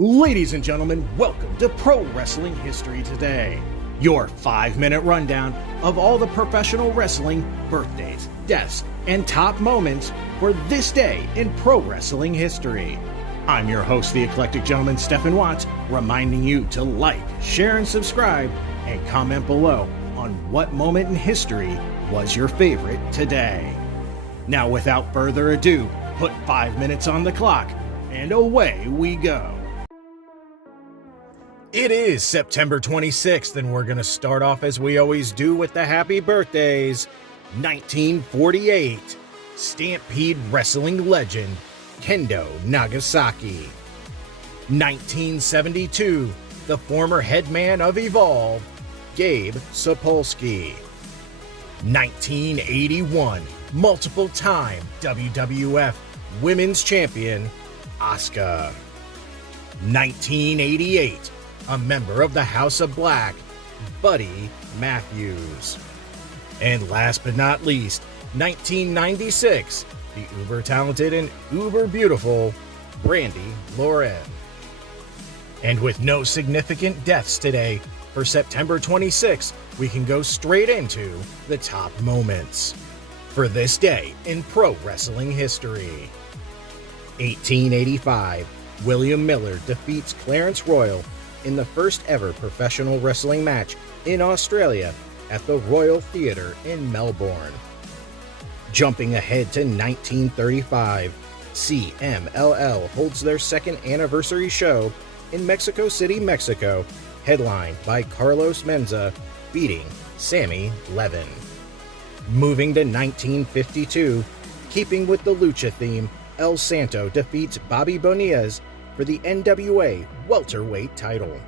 Ladies and gentlemen, welcome to Pro Wrestling History Today, your 5-minute rundown of all the professional wrestling birthdays, deaths, and top moments for this day in pro wrestling history. I'm your host, the eclectic gentleman, Stephen Watts, reminding you to like, share, and subscribe, and comment below on what moment in history was your favorite today. Now, without further ado, put 5 minutes on the clock, and away we go. It is September 26th, and we're going to start off as we always do with the happy birthdays. 1948, Stampede Wrestling legend, Kendo Nagasaki. 1972, the former headman of Evolve, Gabe Sapolsky. 1981, multiple-time WWF Women's Champion, Asuka. 1988, a member of the House of Black, Buddy Matthews. And last but not least, 1996, the uber-talented and uber-beautiful Brandy Lauren. And with no significant deaths today, for September 26th, we can go straight into the top moments for this day in pro wrestling history. 1885, William Miller defeats Clarence Royal in the first ever professional wrestling match in Australia at the Royal Theatre in Melbourne. Jumping ahead to 1935, CMLL holds their second anniversary show in Mexico City, Mexico, headlined by Carlos Menza beating Sammy Levin. Moving to 1952, keeping with the lucha theme, El Santo defeats Bobby Bonillas for the NWA welterweight title.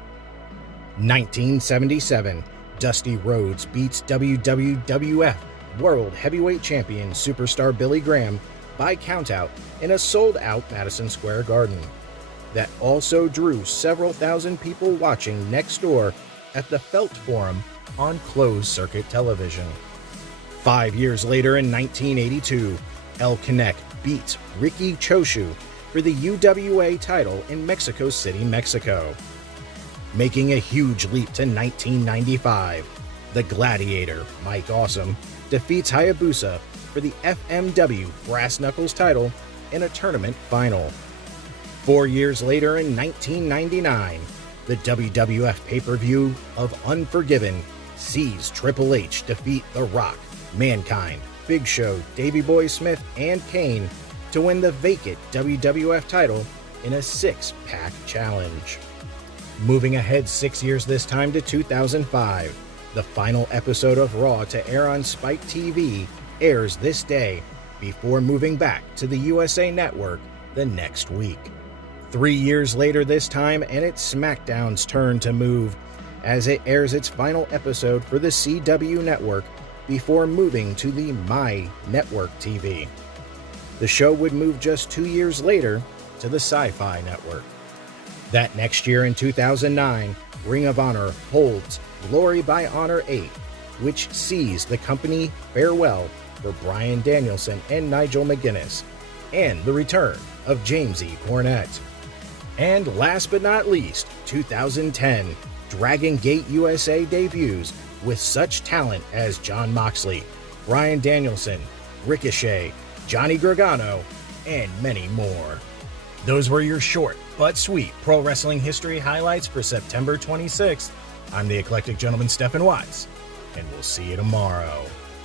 1977, Dusty Rhodes beats WWF World Heavyweight Champion Superstar Billy Graham by countout in a sold-out Madison Square Garden. That also drew several thousand people watching next door at the Felt Forum on closed-circuit television. 5 years later in 1982, El Connect beats Ricky Choshu for the UWA title in Mexico City, Mexico. Making a huge leap to 1995, the Gladiator, Mike Awesome, defeats Hayabusa for the FMW Brass Knuckles title in a tournament final. 4 years later in 1999, the WWF pay-per-view of Unforgiven sees Triple H defeat The Rock, Mankind, Big Show, Davey Boy Smith, and Kane to win the vacant WWF title in a 6-pack challenge. Moving ahead 6 years this time to 2005, the final episode of Raw to air on Spike TV airs this day before moving back to the USA Network the next week. 3 years later this time, and it's SmackDown's turn to move as it airs its final episode for the CW Network before moving to the My Network TV. The show would move just 2 years later to the Sci-Fi Network. That next year in 2009, Ring of Honor holds Glory by Honor 8, which sees the company farewell for Bryan Danielson and Nigel McGuinness, and the return of James E. Cornette. And last but not least, 2010, Dragon Gate USA debuts with such talent as Jon Moxley, Bryan Danielson, Ricochet, Johnny Gargano, and many more. Those were your short but sweet pro wrestling history highlights for September 26th. I'm the eclectic gentleman, Stephen Watts, and we'll see you tomorrow.